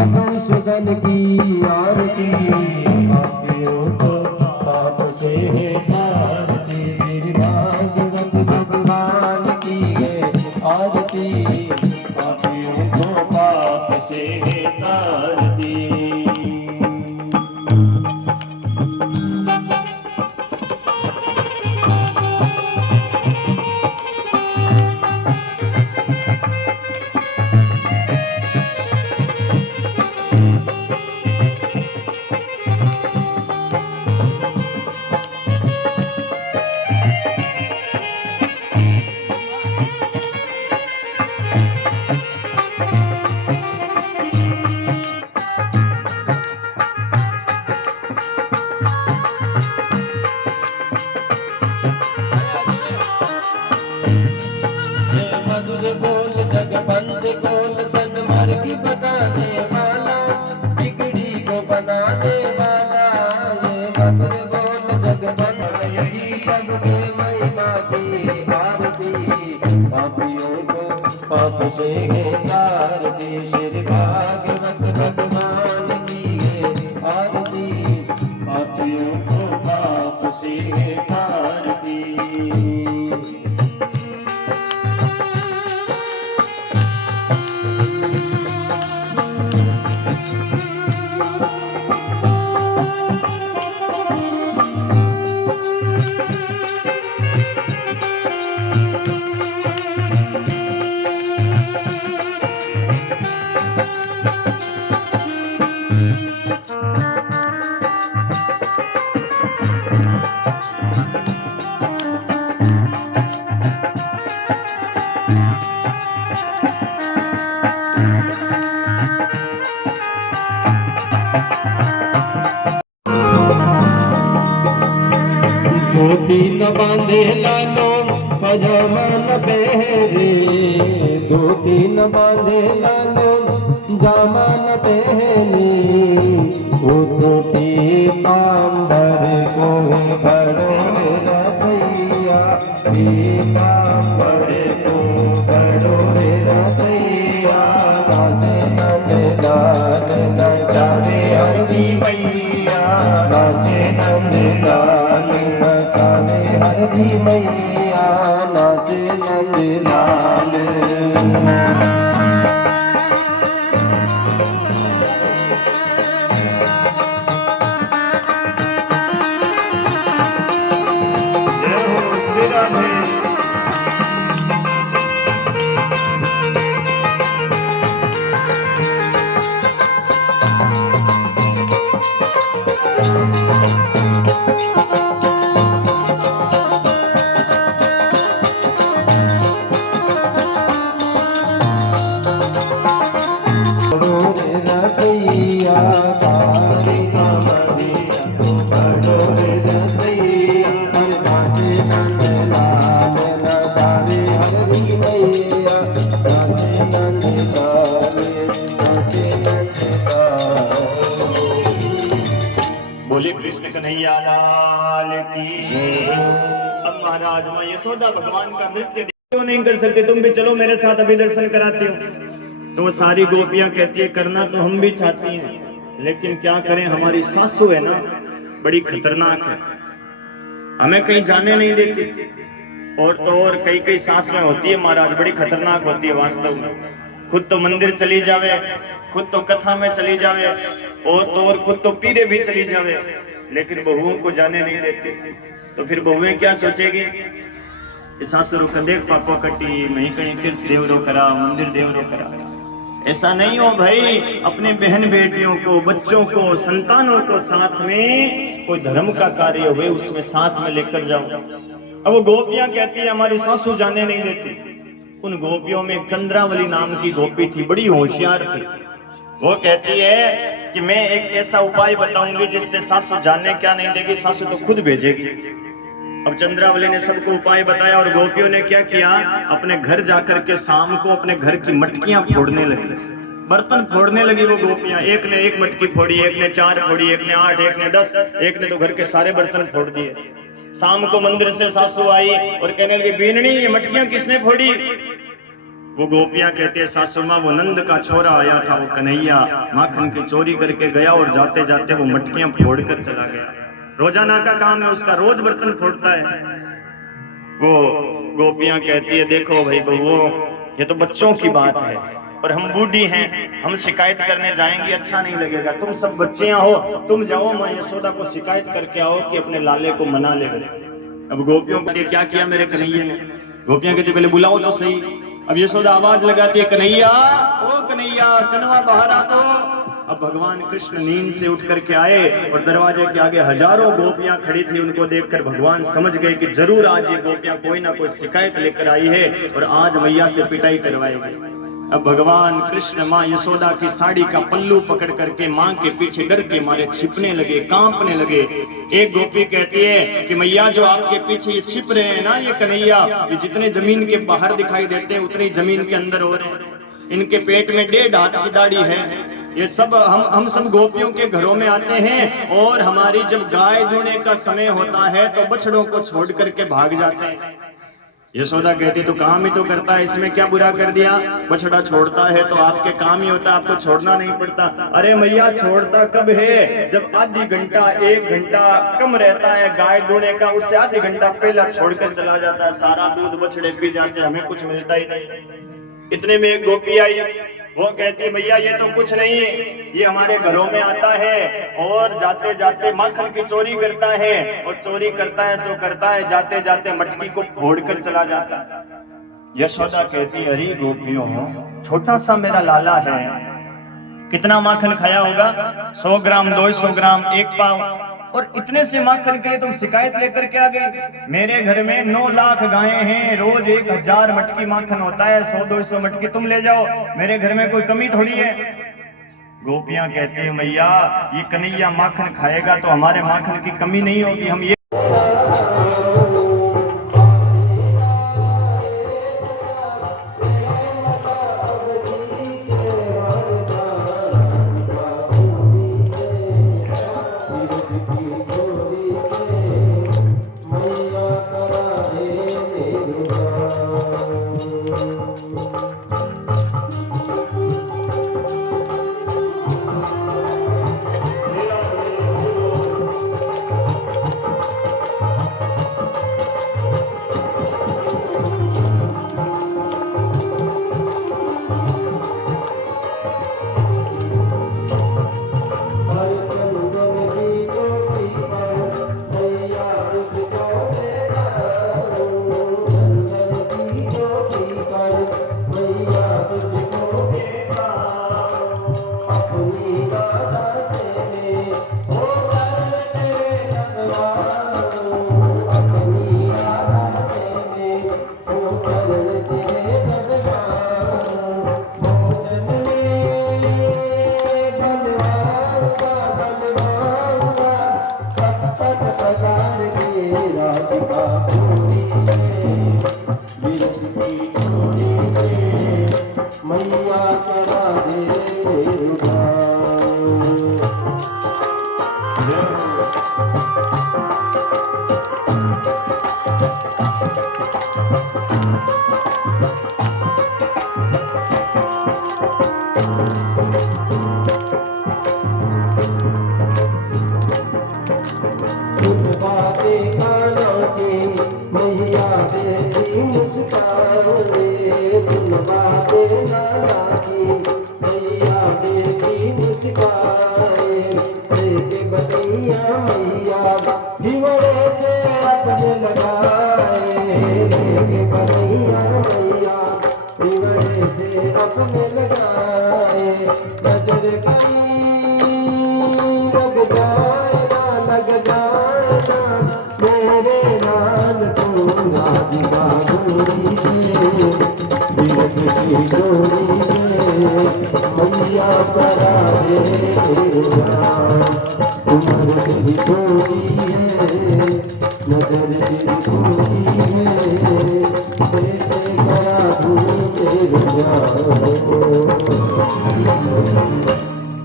मधुसूदन की आरती, पापियों को पाप से है तारती, श्री भागवत भगवान की है आरती, पापियों को पाप से है तारती। मधुर बोल जगबंद बोल सन्मार्ग बताने वाला, बिगड़ी को बनाने वाला, ये मधुर बोल जगबंद, यही प्रभु के महिमा की आरती, पापियों को पाप से है तारती, श्री भागवत भगवान की है आरती, पापियों को पाप से है तारती। धोती न बांधे लालो पजामा न पहरे, धोती न बांधे लालो जामा न पहने, धोती पांबर को बड़ो रसैया, पांबर को बड़ो रसैया, नाचे नंद लाल नचावे हरदी मैया, नाचे नंद लाल नचावे हरदी मैया, नाचे नंद लाल। बोले कृष्ण कन्हैया लाल की। अब महाराज मां यशोदा भगवान का नृत्य क्यों नहीं कर सकते, तुम भी चलो मेरे साथ, अभी दर्शन कराती हूँ। तो वो सारी गोपियां कहती है करना तो हम भी चाहती हैं, लेकिन क्या करें, हमारी सासू है ना बड़ी खतरनाक है, हमें कहीं जाने नहीं देती। और तो और कई कई सासुएं होती है महाराज, बड़ी खतरनाक होती है वास्तव में। खुद तो मंदिर चली जावे, खुद तो कथा में चली जावे, और तो और खुद तो पीरे भी चली जावे, लेकिन बहुओं को जाने नहीं देती। तो फिर बहुएं क्या सोचेगी, सासुर का देख पापा कटी, मैं कहीं तीर्थ देवरो करा, मंदिर देवरो करा। ऐसा नहीं हो भाई, अपने बहन बेटियों को, बच्चों को, संतानों को साथ में कोई धर्म का कार्य हुए उसमें साथ में लेकर जाओ। अब वो गोपियां कहती है हमारी सासू जाने नहीं देती। उन गोपियों में एक चंद्रावली नाम की गोपी थी, बड़ी होशियार थी। वो कहती है कि मैं एक ऐसा उपाय बताऊंगी जिससे सासू जाने क्या नहीं देगी, सासू तो खुद भेजेगी। अब चंद्रावली ने सबको उपाय बताया और गोपियों ने क्या किया, अपने घर जाकर के शाम को अपने घर की मटकियां फोड़ने लगी, बर्तन फोड़ने लगी वो गोपियां। एक ने एक मटकी फोड़ी, एक ने 4 फोड़ी, एक ने 8, एक ने 10, एक ने तो घर के सारे बर्तन फोड़ दिए। शाम को मंदिर से सासू आई और कहने लगी बीननी ये मटकियां किसने फोड़ी? वो गोपियां कहते हैं सासू माँ वो नंद का छोरा आया था, वो कन्हैया माखन की चोरी करके गया और जाते जाते वो मटकियां फोड़ कर चला गया। रोजाना का काम है उसका, रोज बर्तन फोड़ता है। वो गोपियां कहती है देखो भाई बहुओं, ये तो बच्चों की बात है, पर हम बूढ़ी हैं, हम शिकायत करने जाएंगे अच्छा नहीं लगेगा। तुम सब बच्चियां हो, तुम जाओ माँ यशोदा को शिकायत करके आओ कि अपने लाले को मना ले। अब गोपियों के लिए क्या किया मेरे कन्हैया ने? गोपियां कहती पहले बुलाओ तो सही। अब यशोदा आवाज लगाती है कन्हैया, ओ कन्हैया कनवा बाहर आ दो। अब भगवान कृष्ण नींद से उठ करके आए और दरवाजे के आगे हजारों गोपियां खड़ी थी। उनको देखकर भगवान समझ गए कि जरूर आज ये गोपियां कोई ना कोई शिकायत लेकर आई है और आज मैया से पिटाई करवाएगी। अब भगवान कृष्ण माँ यशोदा की साड़ी का पल्लू पकड़ करके माँ के पीछे डर के मारे छिपने लगे, कांपने लगे। एक गोपी कहती है कि मैया जो आपके पीछे ये छिप रहे हैं ना, ये कन्हैया, ये जितने जमीन के बाहर दिखाई देते हैं उतनी जमीन के अंदर हो रहे हैं। इनके पेट में 1.5 हाथ की दाढ़ी है। ये सब हम सब गोपियों के घरों में आते हैं और हमारी जब गाय धोने का समय होता है तो बछड़ों को छोड़ करके भाग जाते हैं। यशोदा कहती तो काम ही तो करता है, इसमें क्या बुरा कर दिया? बछड़ा छोड़ता है तो आपके काम ही होता है, आपको छोड़ना नहीं पड़ता। अरे मैया छोड़ता कब है? जब आधी घंटा 1 घंटा कम रहता है गाय धोने का, उससे आधी घंटा पहला छोड़कर चला जाता है, सारा दूध बछड़े पी जाते हैं, हमें कुछ मिलता ही नहीं। इतने में एक गोपी आई, वो कहती मैया ये तो कुछ नहीं है, ये हमारे घरों में आता है और जाते जाते माखन की चोरी करता है, और चोरी करता है सो करता है, जाते जाते मटकी को फोड़ कर चला जाता है। यशोदा कहती अरे गोपियों, छोटा सा मेरा लाला है, कितना माखन खाया होगा? 100 ग्राम, 200 ग्राम, 1 पाव, और इतने से माखन के लिए तुम शिकायत लेकर के आ गए? मेरे घर में 9 लाख गायें हैं, रोज 1000 मटकी माखन होता है, 100-200 मटकी तुम ले जाओ, मेरे घर में कोई कमी थोड़ी है। गोपियां कहती है मैया ये कन्हैया माखन खाएगा तो हमारे माखन की कमी नहीं होगी, हम ये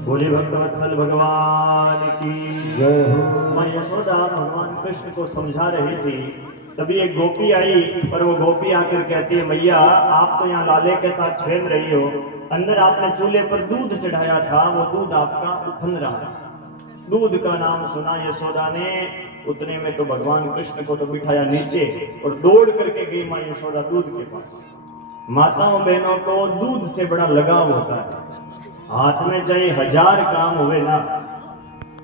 बोले भक्तवत्सल भगवान की जय हो। मां यशोदा भगवान कृष्ण को समझा रही थी तभी एक गोपी आई और वो गोपी आकर कहती है, मैया आप तो यहाँ लाले के साथ खेल रही हो, अंदर आपने चूल्हे पर दूध चढ़ाया था, वो दूध आपका उफन रहा है। दूध का नाम सुना यशोदा ने, उतने में तो भगवान कृष्ण को तो बिठाया नीचे और दौड़ करके गई माँ यशोदा दूध के पास। माताओं बहनों को दूध से बड़ा लगाव होता है, हाथ में चाहे 1000 काम हुए ना,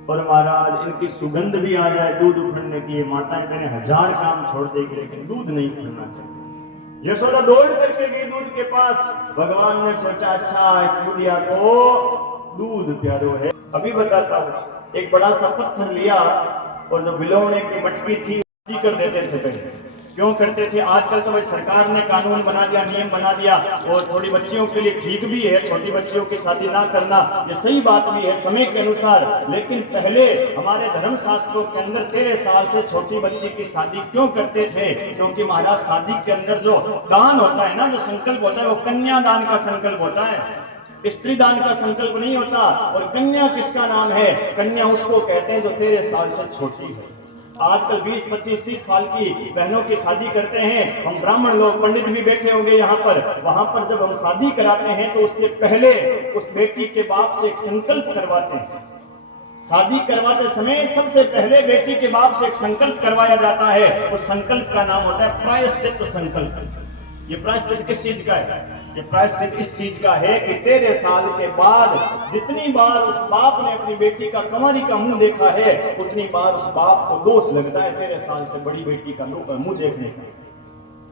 और महाराज इनकी सुगंध भी आ जाए दूध उफड़ने की, माताएं बहनें 1000 काम छोड़ देगी लेकिन दूध नहीं उफड़ना चाहिए। यशोदा दौड़ करके गई दूध के पास। भगवान ने सोचा अच्छा इस बुढ़िया को दूध प्यारो है, अभी बताता हूं। एक बड़ा सा पत्थर लिया और जो बिलोने की मटकी थी कर देते थे पहले। क्यों करते थे? आजकल तो भाई सरकार ने कानून बना दिया, नियम बना दिया, और थोड़ी बच्चियों के लिए ठीक भी है, छोटी बच्चियों की शादी ना करना ये सही बात भी है समय के अनुसार। लेकिन पहले हमारे धर्म शास्त्रों के अंदर 13 साल से छोटी बच्ची की शादी क्यों करते थे? क्योंकि महाराज शादी के अंदर जो दान होता है ना, जो संकल्प होता है, वो कन्यादान का संकल्प होता है, स्त्री दान का संकल्प नहीं होता। और कन्या किसका नाम है? कन्या उसको कहते हैं जो 13 साल से छोटी है। आजकल 20, 25, 30 साल की बहनों की शादी करते हैं। हम ब्राह्मण लोग, पंडित भी बैठे होंगे यहाँ पर, वहां पर जब हम शादी कराते हैं तो उससे पहले उस बेटी के बाप से एक संकल्प करवाते हैं। शादी करवाते समय सबसे पहले बेटी के बाप से एक संकल्प करवाया जाता है। उस संकल्प का नाम होता है प्रायश्चित संकल्प। ये प्रायश्चित किस चीज का है? ये प्रायश्चित इस चीज का है कि 13 साल के बाद जितनी बार उस बाप ने अपनी बेटी का कंवारी का मुंह देखा है, उतनी बार उस बाप को दोष लगता है 13 साल से बड़ी बेटी का मुंह देखने का,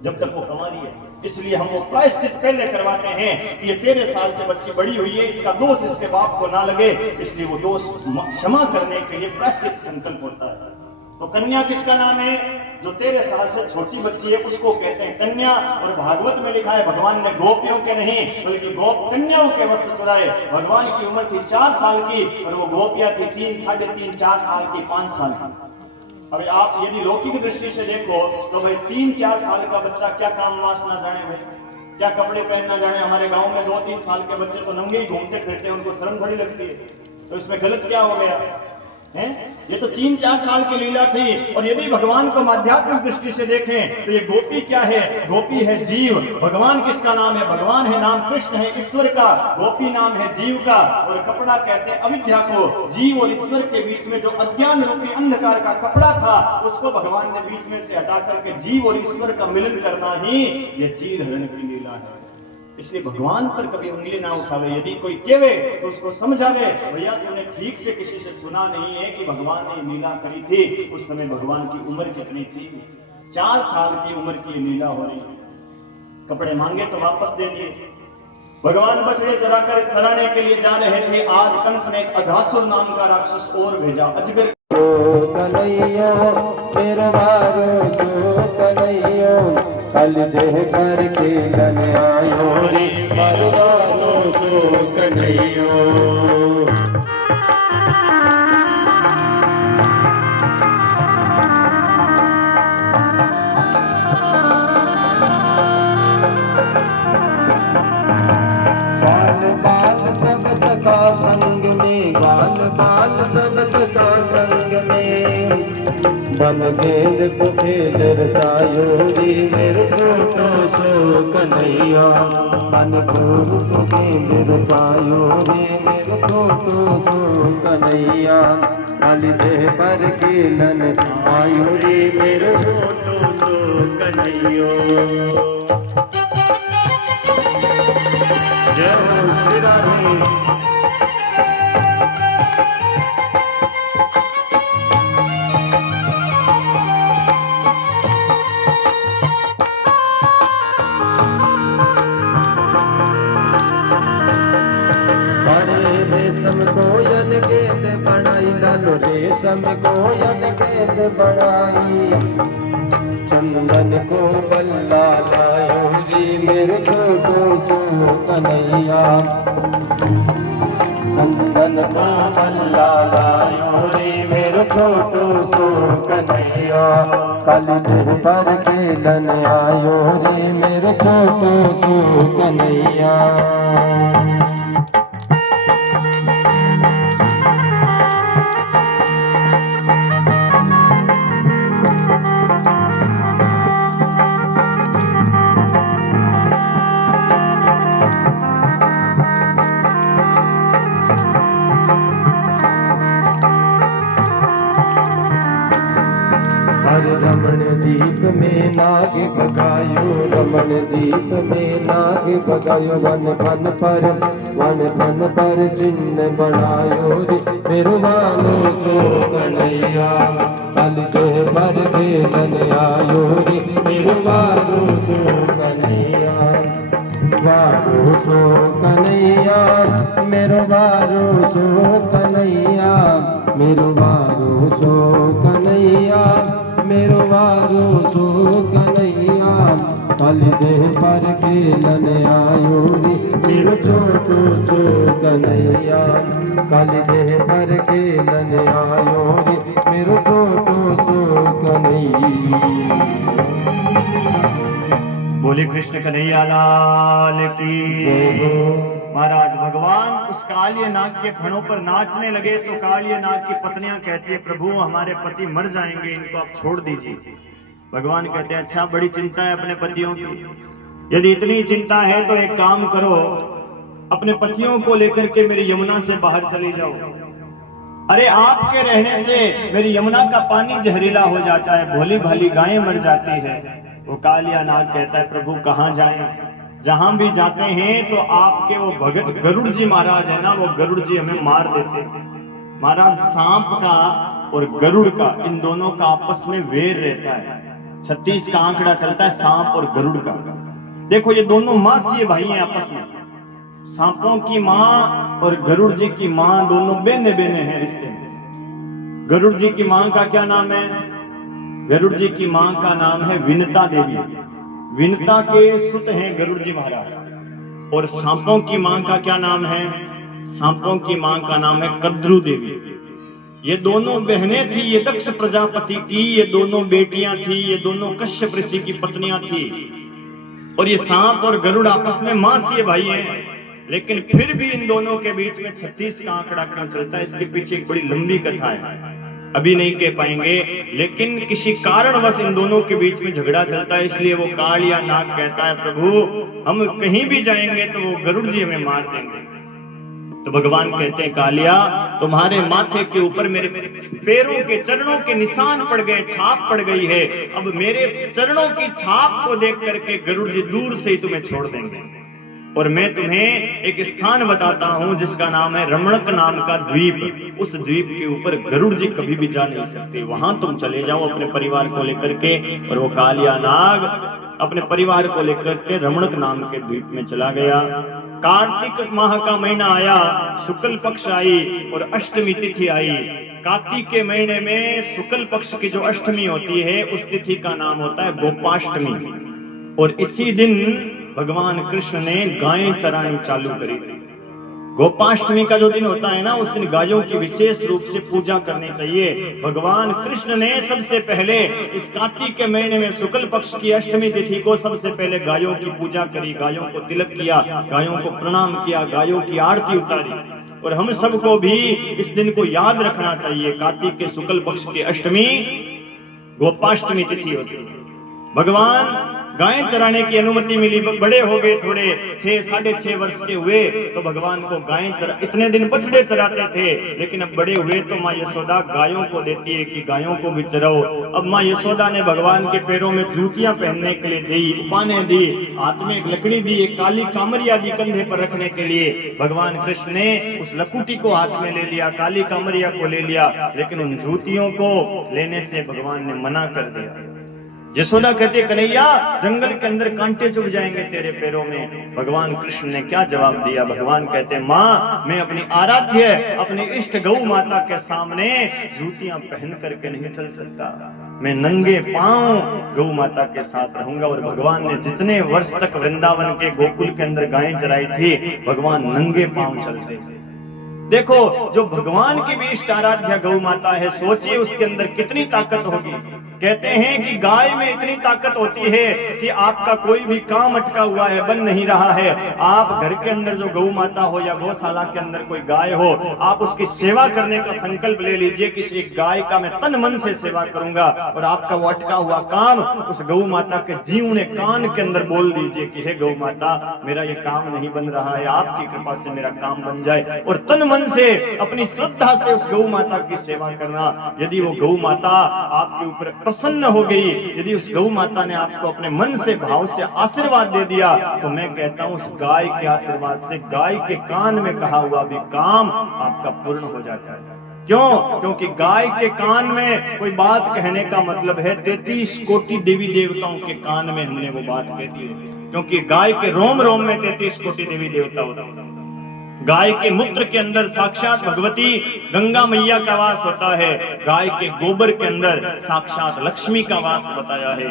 जब तक वो कंवारी है। इसलिए हम वो प्रायश्चित पहले करवाते हैं कि ये 13 साल से बच्ची बड़ी हुई है, इसका दोष इसके बाप को ना लगे, इसलिए वो दोष क्षमा करने के लिए प्रायश्चित संकल्प होता है। तो कन्या किसका नाम है? जो 13 साल से छोटी बच्ची है उसको कहते हैं कन्या। और भागवत में लिखा है भगवान ने गोपियों के नहीं बल्कि गोप कन्याओं के वस्त्र चुराए। भगवान की उम्र थी 4 साल की और वो गोपियां थी 3, 3.5, 4 साल की, 5 साल की। अब आप यदि लौकिक दृष्टि से देखो तो भाई 3, 4 साल का बच्चा क्या काम वास ना जाने, भाई क्या कपड़े पहनना जाने। हमारे गांव में 2, 3 साल के बच्चे तो नंगे ही घूमते फिरते हैं, उनको शर्म थोड़ी लगती है। तो इसमें गलत क्या हो गया है? ये तो 3, 4 साल की लीला थी। और यदि भगवान को आध्यात्मिक दृष्टि से देखें तो ये गोपी क्या है? गोपी है जीव। भगवान किसका नाम है? भगवान है नाम कृष्ण है ईश्वर का, गोपी नाम है जीव का। और कपड़ा कहते हैं अविद्या को। जीव और ईश्वर के बीच में जो अज्ञान रूपी अंधकार का कपड़ा था उसको भगवान ने बीच में से हटा करके जीव और ईश्वर का मिलन करना ही ये चीर हरण की लीला है। इसलिए भगवान पर कभी उंगली ना उठावे। यदि कोई केवे तो उसको समझावे, भैया तूने ठीक से किसी से सुना नहीं है कि भगवान ने लीला करी थी। उस समय भगवान की उम्र कितनी थी? 4 साल की उम्र की लीला हो रही। कपड़े मांगे तो वापस दे दिए। भगवान बछड़े चराने के लिए जा रहे थे। आज कंस ने अघासुर नाम का राक्षस और भेजा, अजगर। कन्हैया मेरा वारो जो कन्हैया कल देह कर के लन आयो रे परवानो सो कन्हैया। बाल बाल सब सखा संग में, बाल बाल सब सखा संग में, बन गेंद को खेल रचायो रे मेरे छोटो सो कन्हैया। बन फूल को गेंद रचायो रे मेरे छोटो सो कन्हैया। काली देह पर खेलन आयो रे मेरे छोटो सो कन्हैया। जय हो श्री राधे। रेशम कोयल गेंद बनाई लालो, रेशम कोयल गेंद बनाई। चंदन को बल्ला लायो रे मेरे छोटो सो कन्हैया। चंदन को बल्ला लायो रे मेरे छोटो सो कन्हैया। काली देह पर खेलन आयो रे मेरे छोटो सो कन्हैया। दीप में नाग भगायो, रमण दीप में नाग भगायो, वन फन पर चिन्ह बनायो रे, मेरो वालो सो कन्हैया, कल के पर खेलन आयो रे, मेरो वालो सो कन्हैया, वारो सो कन्हैया, मेरो वारो सो कन्हैया, मेरो वारो सो कन्हैया, मेरो वारो सो कन्हैया, कल देह पर खेलन आयो रे, मेरो छोटो सो कन्हैया, कल देह पर खेलन आयो रे, मेरो छोटो सो कन्हैया। बोले कृष्ण कन्हैया लाल की जय हो। महाराज भगवान उस कालिया नाग के फणों पर नाचने लगे तो कालिया नाग की पत्नियां कहती है, प्रभु हमारे पति मर जाएंगे, इनको आप छोड़ दीजिए। भगवान कहते हैं, अच्छा बड़ी चिंता है अपने पतियों की, यदि इतनी चिंता है तो एक काम करो, अपने पतियों को लेकर के मेरी यमुना से बाहर चली जाओ। अरे आपके रहने से मेरी यमुना का पानी जहरीला हो जाता है, भोली भाली गायें मर जाती है। वो कालिया नाग कहता है, प्रभु कहाँ जाएं? जहां भी जाते हैं तो आपके वो भगत गरुड़ जी महाराज है ना, वो गरुड़ जी हमें मार देते हैं। महाराज सांप का और गरुड़ का, इन दोनों का आपस में वेर रहता है। 36 का आंकड़ा चलता है सांप और गरुड़ का। देखो ये दोनों मासीय भाई हैं आपस में, सांपों की माँ और गरुड़ जी की माँ दोनों बेने बेने हैं रिश्ते में। गरुड़ जी की माँ का क्या नाम है? गरुड़ जी की माँ का नाम है विनता देवी। विनता के सुत हैं गरुड़ जी महाराज। और सांपों की माँ का क्या नाम है? सांपों की माँ का नाम है कद्रू देवी। ये दोनों बहनें थी, ये दक्ष प्रजापति की, ये दोनों बेटियां थी, ये दोनों कश्यप ऋषि की पत्नियां थी। और ये सांप और गरुड़ आपस में मासीय भाई हैं, लेकिन फिर भी इन दोनों के बीच में 36 का आंकड़ा क्यों चलता है? इसके पीछे एक बड़ी लंबी कथा है, अभी नहीं कह पाएंगे। लेकिन किसी कारणवश इन दोनों के बीच में झगड़ा चलता है, इसलिए वो कालिया नाग कहता है, प्रभु हम कहीं भी जाएंगे तो वो गरुड़ जी हमें मार देंगे। तो भगवान कहते हैं, कालिया तुम्हारे माथे के ऊपर मेरे पैरों के चरणों के निशान पड़ गए, छाप पड़ गई है। अब मेरे चरणों की छाप को देख करके गरुड़ जी दूर से ही तुम्हें छोड़ देंगे। और मैं तुम्हें एक स्थान बताता हूं जिसका नाम है रमणक नाम का द्वीप। उस द्वीप के ऊपर गरुड़ जी कभी भी जा नहीं सकते, वहां तुम चले जाओ अपने परिवार को लेकर के। और वो कालिया नाग अपने परिवार को लेकर के रमणक नाम के द्वीप में चला गया। कार्तिक माह का महीना आया, शुक्ल पक्ष आई और अष्टमी तिथि आई। कार्तिक के महीने में शुक्ल पक्ष की जो अष्टमी होती है उस तिथि का नाम होता है गोपाष्टमी। और इसी दिन भगवान कृष्ण ने गायें चरानी चालू करी थी। गोपाष्टमी का जो दिन होता है ना, उस दिन गायों की विशेष रूप से पूजा करनी चाहिए। भगवान कृष्ण ने सबसे पहले इस कार्तिक के महीने में शुक्ल पक्ष की अष्टमी तिथि को सबसे पहले गायों की पूजा करी, गायों को तिलक किया, गायों को प्रणाम किया, गायों की आरती उतारी। और हम सबको भी इस दिन को याद रखना चाहिए। कार्तिक के शुक्ल पक्ष की अष्टमी गोपाष्टमी तिथि होती है। भगवान गायें चराने की अनुमति मिली, बड़े हो गए, थोड़े 6 साढ़े 6 वर्ष के हुए तो भगवान को गायें चरा, इतने दिन बछड़े चराते थे, लेकिन अब बड़े हुए तो माँ यशोदा गायों को देती है कि गायों को भी चराओ। अब माँ यशोदा ने भगवान के पैरों में जूतियां पहनने के लिए दी, उपाने दी, हाथ में एक लकड़ी दी, एक काली कामरिया दी कंधे पर रखने के लिए। भगवान कृष्ण ने उस लकुटी को हाथ में ले लिया, काली कामरिया को ले लिया, लेकिन उन जूतियों को लेने से भगवान ने मना कर दिया। यशोदा कहती है, कन्हैया जंगल के अंदर कांटे चुभ जाएंगे तेरे पैरों में। भगवान कृष्ण ने क्या जवाब दिया? भगवान कहते हैं, माँ मैं अपनी आराध्य अपने इष्ट गौ माता के सामने जूतियां पहन करके नहीं चल सकता, मैं नंगे पांव गौ माता के साथ रहूंगा। और भगवान ने जितने वर्ष तक वृंदावन के गोकुल के अंदर गायें चराई थी, भगवान नंगे पांव चलते थे। देखो, जो भगवान की भी इष्ट आराध्य गौ माता है, सोचिए उसके अंदर कितनी ताकत होगी। कहते हैं कि गाय में इतनी ताकत होती है कि आपका कोई भी काम अटका हुआ है, बन नहीं रहा है, आप घर के अंदर जो गौ माता हो या गौशाला के अंदर कोई गाय हो, आप उसकी सेवा करने का संकल्प ले लीजिए कि इस गाय का मैं तन मन से सेवा करूंगा। और आपका वो अटका हुआ काम उस गौ माता के जीवने कान के अंदर बोल दीजिए कि हे गौ माता, मेरा ये काम नहीं बन रहा है, आपकी कृपा से मेरा काम बन जाए। और तन मन से अपनी श्रद्धा से उस गौ माता की सेवा करना। यदि वो गौ माता आपके ऊपर प्रसन्न हो गई, यदि उस गौ माता ने आपको अपने मन से भाव से आशीर्वाद दे दिया, तो मैं कहता हूं उस गाय के आशीर्वाद से गाय के कान में कहा हुआ भी काम आपका पूर्ण हो जाता है। क्यों? क्योंकि गाय के कान में कोई बात कहने का मतलब है 33 कोटि देवी देवताओं के कान में हमने वो बात कह दी, क्योंकि गाय के रोम रोम में 33 कोटि देवी देवता होते हैं। गाय के मूत्र के अंदर साक्षात भगवती गंगा मैया का वास होता है, गाय के गोबर के अंदर साक्षात लक्ष्मी का वास बताया है,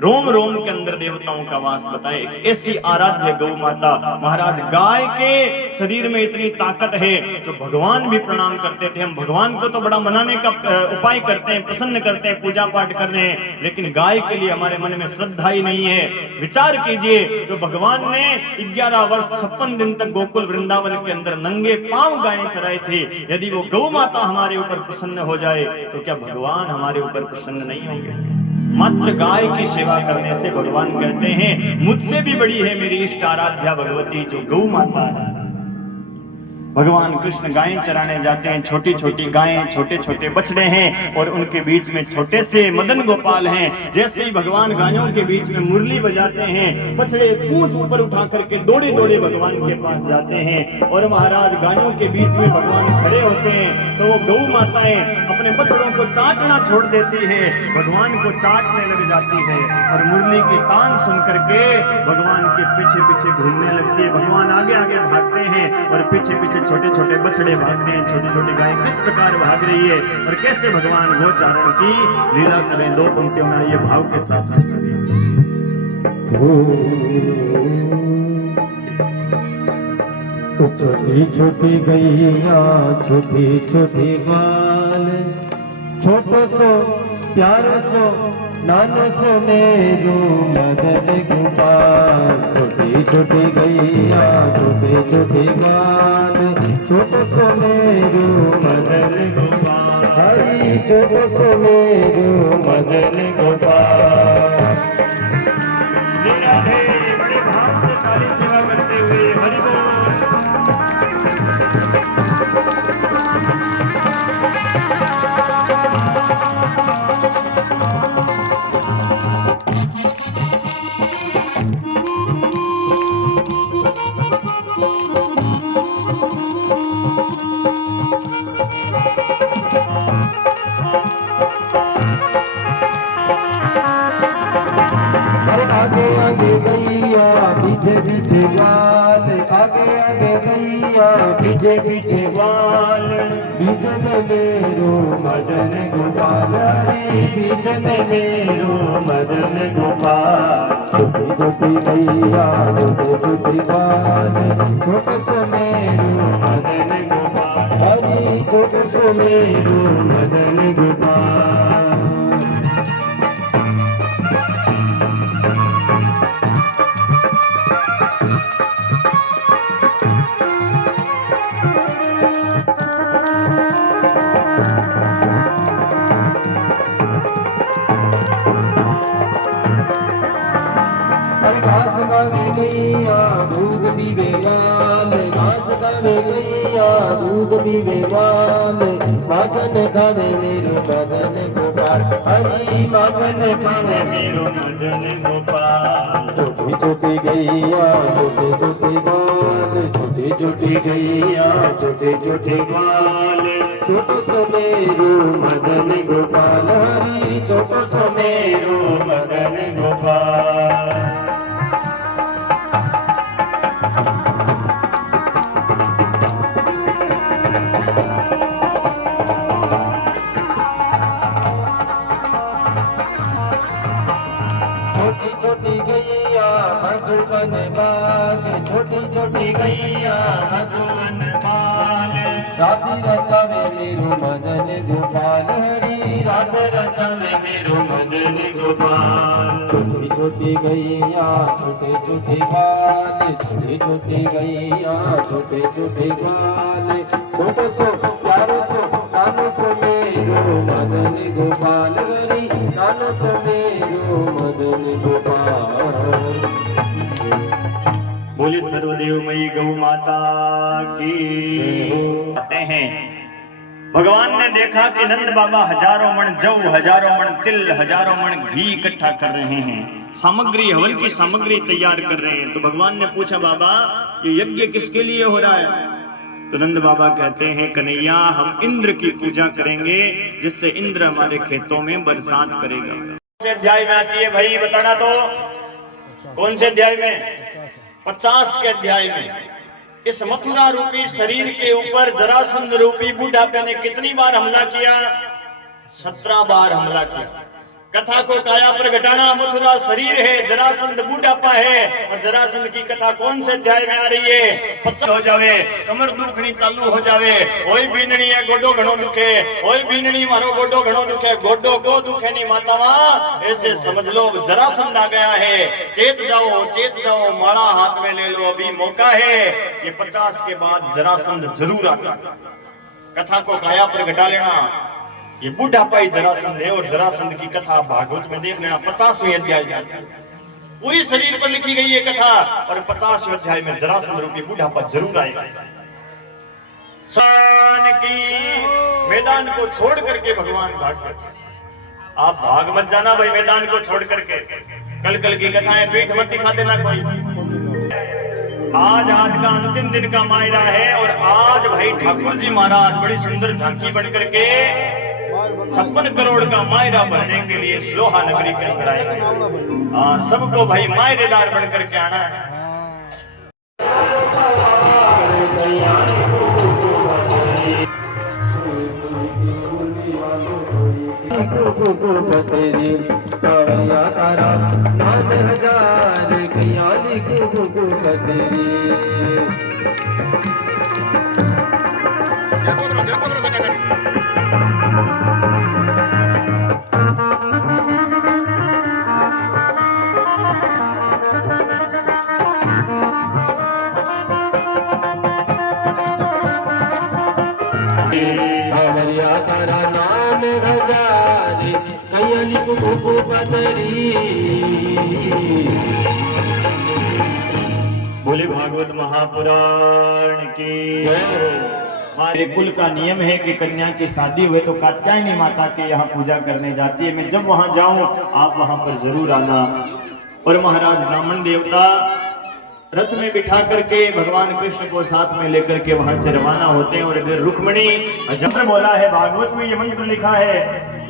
रोम रोम के अंदर देवताओं का वास बताया। एक ऐसी आराध्य गौ माता। महाराज गाय के शरीर में इतनी ताकत है जो भगवान भी प्रणाम करते थे। हम भगवान को तो बड़ा मनाने का उपाय करते हैं, प्रसन्न करते हैं, पूजा पाठ कर रहे हैं, लेकिन गाय के लिए हमारे मन में श्रद्धा ही नहीं है। विचार कीजिए, जो भगवान ने 11 वर्ष 56 दिन तक गोकुल वृंदावन के अंदर नंगे पांव गायें चराई थी, यदि वो गौ माता हमारे ऊपर प्रसन्न हो जाए तो क्या भगवान हमारे ऊपर प्रसन्न नहीं होंगे? मात्र गाय की सेवा करने से भगवान कहते हैं मुझसे भी बड़ी है मेरी इष्ट आराध्या भगवती जो गौ माता है। भगवान कृष्ण गायें चराने जाते हैं, छोटी छोटी गायें, छोटे छोटे बछड़े हैं और उनके बीच में छोटे से मदन गोपाल हैं। जैसे ही भगवान गायों के बीच में मुरली बजाते हैं, बछड़े पूंछ ऊपर उठा करके दौड़े दौड़े भगवान के पास जाते हैं और महाराज गायों के बीच में भगवान खड़े होते हैं तो वो गौ माताएं अपने बछड़ों को चाटना छोड़ देती है, भगवान को चाटने लग जाती है और मुरली की तान सुन करके भगवान के पीछे पीछे घूमने लगती है। भगवान आगे आगे भागते हैं और पीछे पीछे छोटे छोटे बछड़े भागते हैं, छोटी छोटी गायें किस प्रकार भाग रही है और कैसे भगवान गोचारण की लीला करें। दो पंक्तियों में ये भाव के साथ छोटी छोटी गैया छोटी छोटी बाल, छोटो सो प्यारो सो नानो सो मेरो मदन गोपाल। छोटी छोटी गैया छोटी छोटी बाल, छोटो सो मेरो मदन गोपाल। हरी छोटो सो मेरो मदन गोपाल। बड़े भाव से काली सेवा करते हुए हरि बोल। आगे आगे गैया पीछे पीछे ग्वाल, आगे आगे गैया पीछे पीछे ग्वाल। बीच में मेरो मदन गोपाल, हरे बीच में मेरो मदन गोपाल। छोटी छोटी गैया छोटे छोटे ग्वाल, छोटे सो मेरो मदन गोपाल। हरे छोटे सो मेरो मदन गोपाल। घास गावे गैया दूध पीवे लाल, घास गावे गैया दूध पीवे लाल। माखन खावे मेरो मदन गोपाल, हरी माखन खावे मेरो मदन गोपाल। छोटी छोटी गैया छोटे छोटे बाल, छोटी छोटी गैया छोटे छोटे बाल। छोटो सो मेरो मदन गोपाल, हरी छोटो सो मेरो मदन गोपाल। छोटी छोटी गैया मधुबन बाग, छोटी छोटी गैया मधुबन बाग। राशि रचावे मेरो मदन गोपाल, हरी रास रचावे मेरो मदन गोपाल। छोटी छोटी गैया छोटे छोटे बाल, छोटी छोटी गैया छोटे छोटे बाल। छोटो सो प्यारो सो नानो सो मेरो मदन गोपाल, हरी नानो सो मेरो मदन गोपाल। बोले सर्वदेवमयी गौ माता की। कहते हैं भगवान ने देखा कि नंद बाबा हजारों मण जौ, हजारों मण तिल, हजारों मण घी इकट्ठा कर रहे हैं, सामग्री, हवन की सामग्री तैयार कर रहे हैं। तो भगवान ने पूछा, बाबा ये यज्ञ किसके लिए हो रहा है? तो नंद बाबा कहते हैं, कन्हैया हम इंद्र की पूजा करेंगे, जिससे इंद्र हमारे खेतों में बरसात करेगा। कौन से अध्याय में आती है भाई, बताना तो? कौन से अध्याय में? 50 के अध्याय में। इस मथुरा रूपी शरीर के ऊपर जरासंध रूपी बुढ़ापे ने कितनी बार हमला किया? 17 बार हमला किया। कथा को काया पर घटाना मथुरा शरीर है, जरासंध बुढ़ापा है। और जरासंध की कथा कौन से अध्याय में आ रही है? 50 हो जावे, कमर दुखनी चालू हो जावे, ओए बीननी है गोडो घणो दुखे, ओए बीननी मारो गोडो घणो दुखे, गोडो को दुखे नहीं मातावा, ऐसे समझ लो जरासंध आ गया है। चेत जाओ, माला हाथ में ले लो, अभी मौका है। ये 50 के बाद जरासंध जरूर आता। कथा को काया पर घटा लेना, ये बुढ़ापा ही जरासंध है। और जरासंध की कथा भागवत में देख लेना, 50वें अध्याय में पूरी शरीर पर लिखी गई है कथा। और 50वें अध्याय में जरासंध रूपी बुढ़ापा जरूर आएगा। सान की मैदान को छोड़ करके भगवान भाग गए। आप भाग मत जाना भाई मैदान को छोड़ करके। कल की कथाएं पीठ मत दिखा देना कोई। आज का अंतिम दिन का मायरा है। और आज भाई ठाकुर जी महाराज बड़ी सुंदर झांकी बन करके 56 करोड़ का मायरा भरने के लिए स्लोहा नगरी के अंदर आए। सबको भाई मायरेदार बन करके आना है। सावरिया तारा नाम हजार कयाली सावरिया तारा नाम हजार कयाली बोले भागवत महापुराण की हमारे कुल का नियम है कि कन्या की शादी हुए तो कात्यायनी माता के यहाँ पूजा करने जाती है। मैं जब वहां जाऊं आप वहां पर जरूर आना। और महाराज ब्राह्मण देवता रथ में बिठा करके भगवान कृष्ण को साथ में लेकर के वहां से रवाना होते हैं। और इधर रुक्मिणी जब बोला है, भागवत में ये मंत्र लिखा है,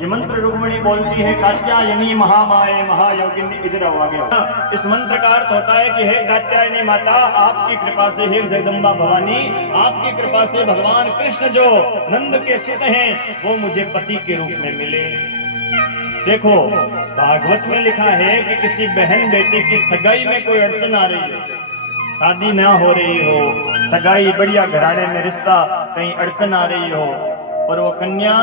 ये मंत्र रुक्मिणी बोलती है, कात्यायनी महामाये महायोगिनी। इधर आ गया। इस मंत्र का अर्थ होता है कि हे कात्यायनी माता, आपकी कृपा से, हे जगदम्बा भवानी, आपकी कृपा से भगवान कृष्ण जो नंद के सुत हैं वो मुझे पति के रूप में मिले। देखो भागवत में लिखा है कि किसी बहन बेटी की सगाई में कोई अड़चन आ रही है, शादी ना हो रही हो, सगाई बढ़िया घराने में रिश्ता, कहीं अड़चन आ रही हो, और वो कन्या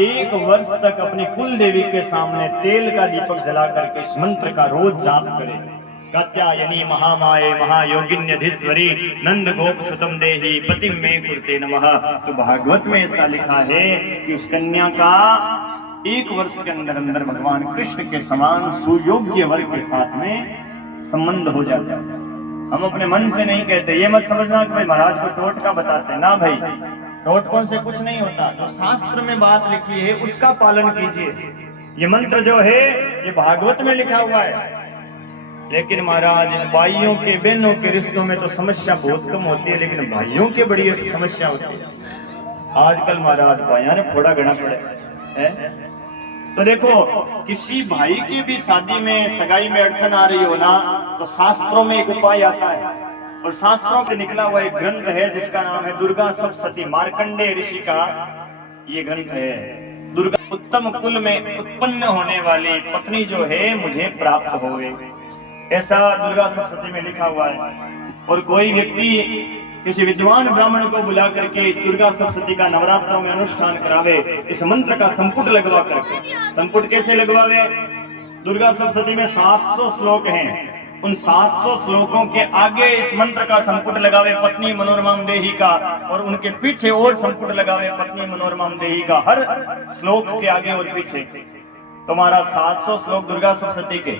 1 वर्ष तक अपनी कुल देवी के सामने तेल का दीपक जला करके इस मंत्र का रोज जाप करे, कात्यायनी महामाये महायोगिन्यधीश्वरी नंद गोप सुतम देही पतिम में कुरते नमः। तो भागवत में ऐसा लिखा है कि उस कन्या का 1 वर्ष के अंदर अंदर भगवान कृष्ण के समान सुयोग्य वर के साथ में संबंध हो जाता है। हम अपने मन से नहीं कहते, ये मत समझना कि भाई महाराज को टोटका बताते ना भाई, टोटकों से कुछ नहीं होता। जो शास्त्र में बात लिखी है उसका पालन कीजिए। ये मंत्र जो है ये भागवत में लिखा हुआ है। लेकिन महाराज भाइयों के बहनों के रिश्तों में तो समस्या बहुत कम होती है, लेकिन भाइयों के बड़ी समस्या होती है। आजकल महाराज भाइयों ने थोड़ा घना पड़े है। तो देखो किसी भाई की भी शादी में सगाई में अड़चन आ रही हो ना, तो शास्त्रों में एक उपाय आता है। और शास्त्रों से निकला हुआ एक ग्रंथ है जिसका नाम है दुर्गा सप्तशती। मार्कंडेय ऋषि का ये ग्रंथ है। दुर्गा उत्तम कुल में उत्पन्न होने वाली पत्नी जो है मुझे प्राप्त होवे, ऐसा दुर्गा सप्तशती में लिखा हुआ है। और कोई व्यक्ति किसी विद्वान ब्राह्मण को बुला करके इस दुर्गा सप्तशती का नवरात्रों में अनुष्ठान करावे, इस मंत्र का संपुट लगवा करके। संपुट कैसे लगवावे? दुर्गा सप्तशती में 700 श्लोक हैं, उन 700 श्लोकों के आगे इस मंत्र का संपुट लगावे पत्नी मनोरमाम देही का, और उनके पीछे और संपुट लगावे पत्नी मनोरमाम देही का, हर श्लोक के आगे और पीछे। तुम्हारा 700 श्लोक दुर्गा सप्तशती के,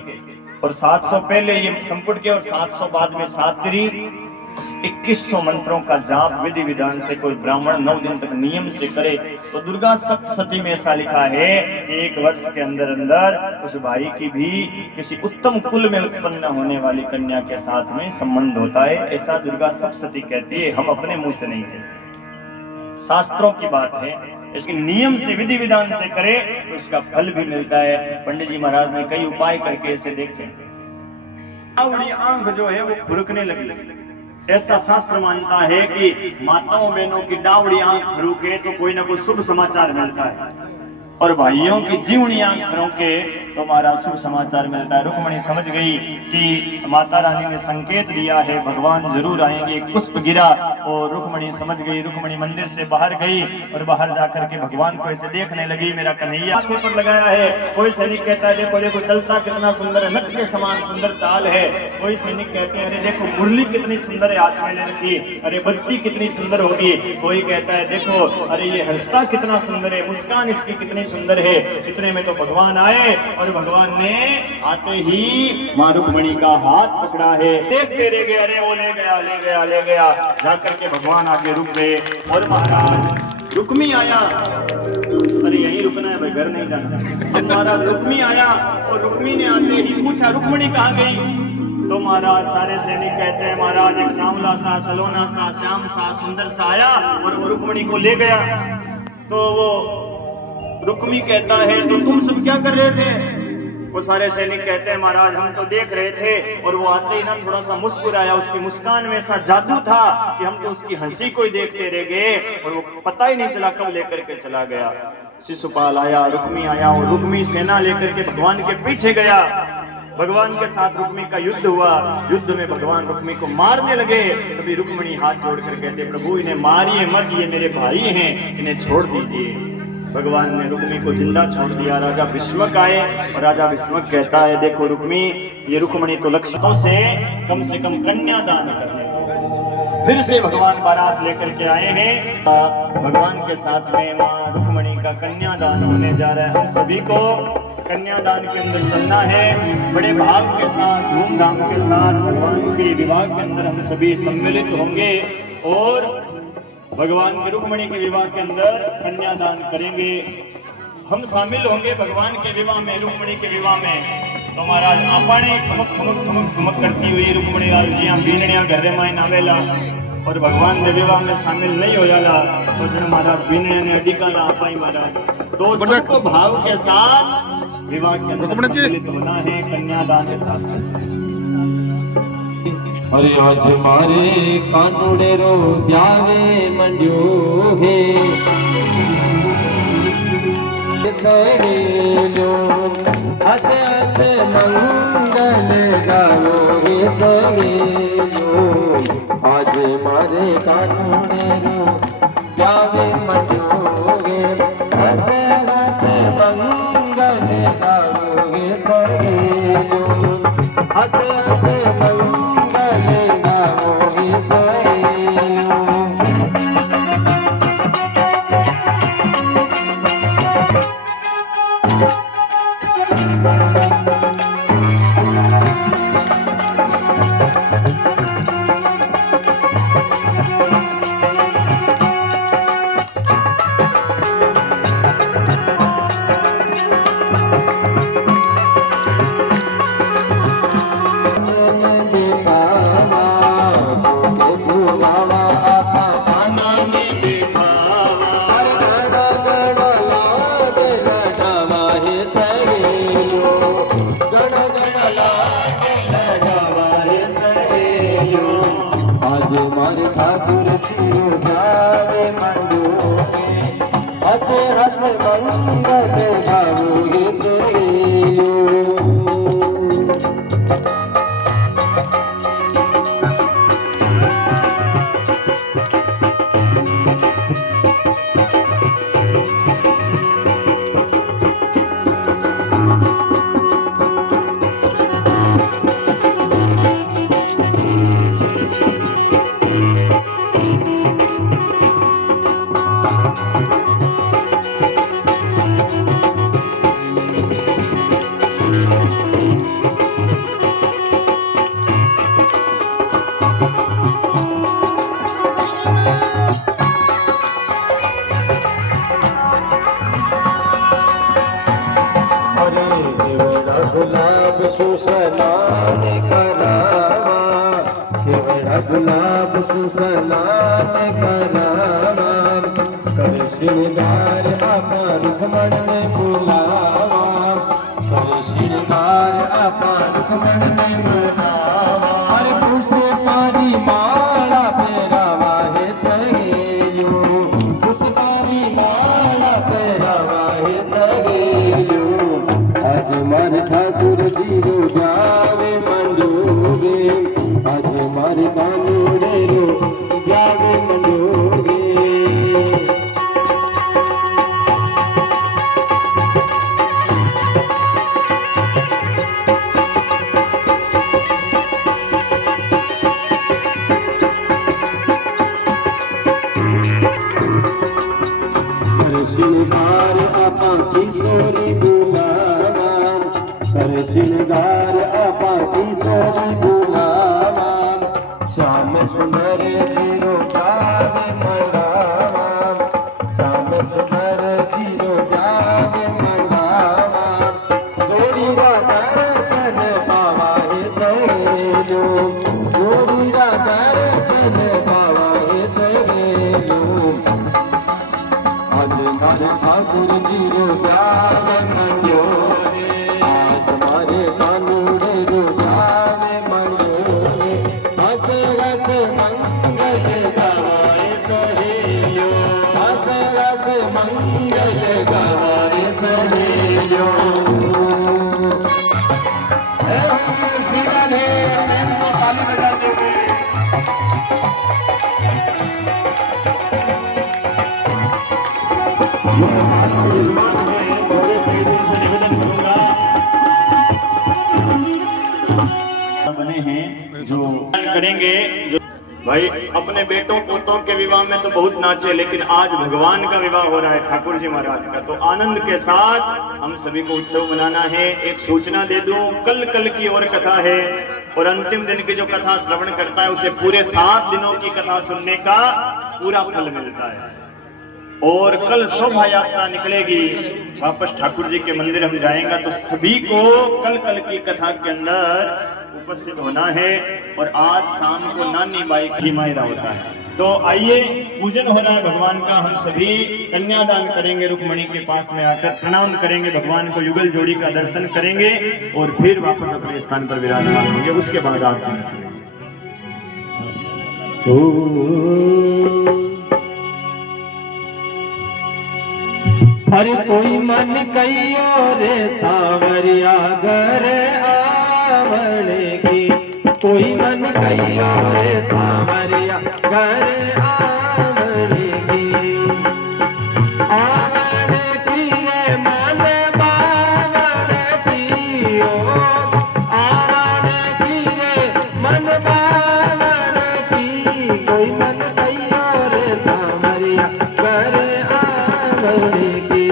और 700 पहले ये संपुट के और 700 बाद में 7 तिरी 2100 मंत्रों का जाप विधि विधान से कोई ब्राह्मण 9 दिन तक नियम से करे तो दुर्गा सप्तशती में ऐसा लिखा है कि 1 वर्ष के अंदर अंदर उस भाई की भी किसी उत्तम कुल में उत्पन्न होने वाली कन्या के साथ में संबंध होता है। ऐसा दुर्गा सप्तशती कहती है, हम अपने मुंह से नहीं कहते, शास्त्रों की बात है। इसके नियम से विधि विधान से करे तो उसका फल भी मिलता है। पंडित जी महाराज ने कई उपाय करके ऐसे देखे, आंख जो है वो फुरकने लगी। ऐसा शास्त्र मानता है कि माताओं बहनों की डावड़ी आंख फरूके तो कोई ना कोई शुभ समाचार मिलता है, और भाइयों की जीवनी आंख फरूके तो हमारा शुभ समाचार मिलता है। रुक्मणी समझ गई कि माता रानी ने संकेत दिया है भगवान जरूर आएंगे। पुष्प गिरा और रुक्मणी समझ गई। रुक्मणी मंदिर से बाहर गई और बाहर जाकर के भगवान को ऐसे देखने लगी, मेरा कन्हैया हाथे पर लगाया है। कोई सैनिक कहता है देखो देखो चलता कितना सुंदर है, नट के समान सुंदर चाल है। कोई सैनिक कहते हैं अरे देखो मुरली कितनी सुंदर है हाथ में ले रखी, अरे बजती कितनी सुंदर होगी। कोई कहता है देखो अरे ये हंसता कितना सुंदर है, मुस्कान इसकी कितनी सुंदर है। इतने में तो भगवान आए और भगवान ने आते ही मां रुक्मणी का हाथ पकड़ा है। देखते रह गए, अरे वो ले गया ले गया ले गया। जाकर के भगवान आगे रुक गए और महाराज रुक्मी आया, अरे यहीं रुकना है भाई, घर नहीं जाना। महाराज रुक्मी आया और रुक्मी ने आते ही पूछा रुक्मणी कहाँ गई। तो महाराज सारे सैनिक कहते हैं महाराज एक सांवला सा सलोना सा श्याम सा सुंदर सा आया और वो रुक्मणी को ले गया। तो वो रुक्मी कहता है तो तुम सब क्या कर रहे थे। वो सारे सैनिक कहते हैं महाराज हम तो देख रहे थे, और वो आते ही ना थोड़ा सा मुस्कुराया, उसकी मुस्कान में ऐसा जादू था कि हम तो उसकी हंसी को ही देखते रह गए और वो पता ही नहीं चला कब लेकर के चला गया। शिशुपाल आया, रुक्मी आया और रुक्मी सेना लेकर के भगवान के पीछे गया। भगवान के साथ रुक्मी का युद्ध हुआ। युद्ध में भगवान रुक्मी को मारने लगे। तभी रुक्मणी हाथ जोड़कर कहते प्रभु इन्हें मारिए मत, ये मेरे भाई हैं, इन्हें छोड़ दीजिए। भगवान ने रुक्मी को जिंदा छोड़ दिया। राजा विश्वक आए और राजा विश्वक कहता है देखो रुक्मी ये रुक्मणी तो लक्षणों से कम कन्यादान करने दो। फिर से भगवान बारात लेकर के आए हैं। भगवान के साथ में मां रुक्मणी का कन्यादान होने जा रहा है। हम सभी को कन्यादान के अंदर चलना है। बड़े भाव के साथ धूमधाम के साथ भगवान के विवाह के अंदर हम सभी सम्मिलित होंगे और भगवान की रुक्मणी के विवाह के अंदर कन्यादान करेंगे। हम शामिल होंगे भगवान के विवाह में, रुक्मणी के विवाह में। तो महाराज आपने ठुमक ठुमक ठुमक ठुमक करती हुई रुक्मणी राजियां बीनड़ियां घर में नावेला और भगवान के विवाह में शामिल नहीं हो जाला तो जन महाराज बीनड़ियां ने अडिका ला पाई। महाराज तो सबको भाव के साथ विवाह के अंदर सम्मिलित होना है कन्यादान के साथ। अरे आज मारे कानूड़े रो ब्यावे मंड्यो है सहेलो हस हस मंगल गाओगे सहेलो। आज मारे कानूड़े रो ब्यावे मंड्यो है हस हस मंगल गाओगे सहेलो। हस हस मंगल ठाकुर सिर जावे मंडो हस हस मंगल गाओगे सहेलो। गुलाब सुसलाम करावा, केवड़ा गुलाब सुसलाम करावा, कर श्रृंगार आपा रुक्मण ने बुलावा, कर श्रृंगार आपा रुक्मण ने बुलावा। अरे पुष्प पारी माला पेरावा है सहेलियो, पुष्प पारी माला पेरावा है सहेलियो, आज मारे ठाकुर जी रो जावे मंडोगे, आज मारे कानूरे रो जावे मंडोगे। कर श्रृंगार आपा किशोरी बुलावा, कर श्रृंगार आपा किशोरी बुलावा, श्याम सुंदर जीरो जावे मंगावा, श्याम सुंदर जीरो जावे मंगावा, जोड़ी रा दर्शन पावा है सहेलियो, जोड़ी रा दर्शन पावा है सहेलियो, आज मारे ठाकुर जी रो जावे मंडोरे, आज मारे कानूरे रो जावे मंडोरे, हस रस मंगल गावे सहेलियो, हस रस मंगल गावे सहेलियो। श्री राधे प्रेम से ताली बजाते हुए बने हैं जो करेंगे। जो भाई अपने बेटों पोतों के विवाह में तो बहुत नाचे, लेकिन आज भगवान का विवाह हो रहा है ठाकुर जी महाराज का, तो आनंद के साथ हम सभी को उत्सव मनाना है। एक सूचना दे दूं, कल की और कथा है, और अंतिम दिन की जो कथा श्रवण करता है उसे पूरे 7 दिनों की कथा सुनने का पूरा फल मिलता है। और कल शोभा यात्रा निकलेगी, वापस ठाकुर जी के मंदिर हम जाएंगे, तो सभी को कल की कथा के अंदर उपस्थित होना है। और आज शाम को नानी बाई की मायरा होता है, तो आइए पूजन हो रहा है भगवान का, हम सभी कन्यादान करेंगे, रुक्मणी के पास में आकर प्रणाम करेंगे भगवान को, युगल जोड़ी का दर्शन करेंगे और फिर वापस अपने स्थान पर विराजमान होंगे। उसके बाद आरती में चलेंगे। हर कोई मन कहियो रे सावरिया घर आवणे की, कोई मन कहियो रे सावरिया घर आवणे की, आवणे की रे मन बावणे की, ओ आवणे की रे मन बावणे की, कोई मन कहियो रे सावरिया घर आवणे की।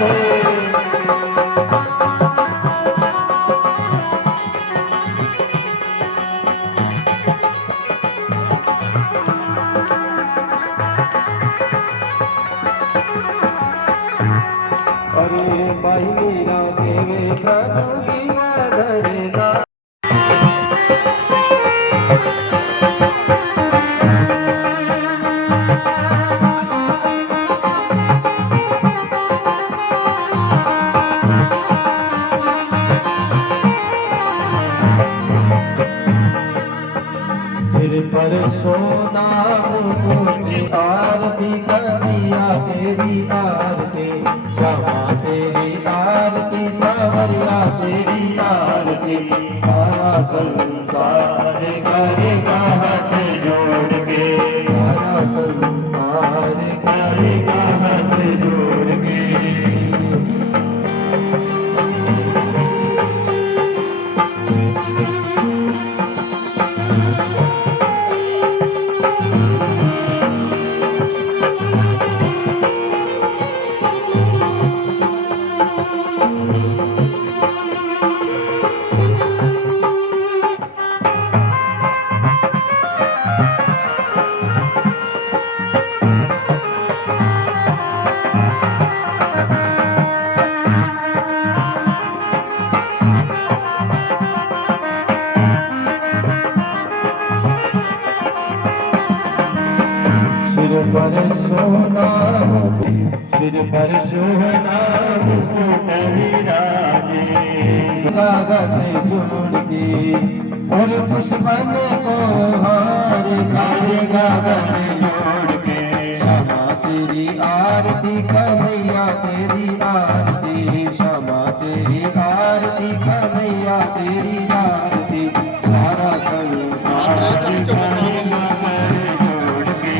को। अरे भाई मीरा देवे प्रभु की वदना। सिर पर सोना मुकुट आरती करिया तेरी आरती, क्षमा तेरी आरती, सावरिया तेरी आरती। सारा संसार करेगा हाथ जोड़ के, सारा संसार करेगा हाथ जोड़ के। सिर पर सोना मुकुट, सिर पर सोना मुकुट विराजे। कागज जोड़ के और पुष्पन को हार काले कागज जोड़ के। क्षमा तेरी आरती कन्हैया तेरी आरती, क्षमा तेरी आरती कन्हैया तेरी आरती। सारा संसार करेगा हाथ जोड़ के।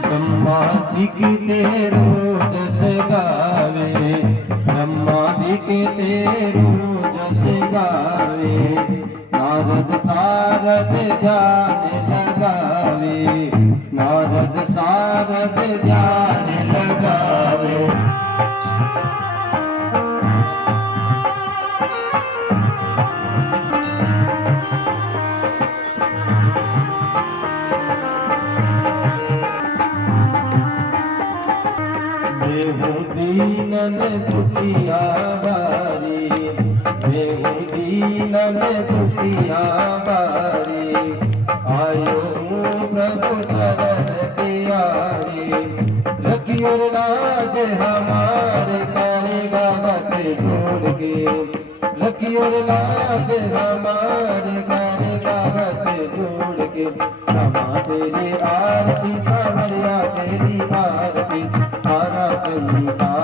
ब्रह्मादिक तेरो जस गावे, ब्रह्मादिक तेरो जस गावे। नारद सारद ध्यान लगावे, नारद सारद ध्यान लगावे। दीनन दुखिया बारी, दीनन दुखिया बारी। आयो प्रभु शरण तियारी, रखियो लाज हमारे करेगा हाथ जोड़ के। रखियो लाज हमारे करेगा हाथ जोड़ के। क्षमा तेरी आरती, सावरिया तेरी आरती। सारा संसार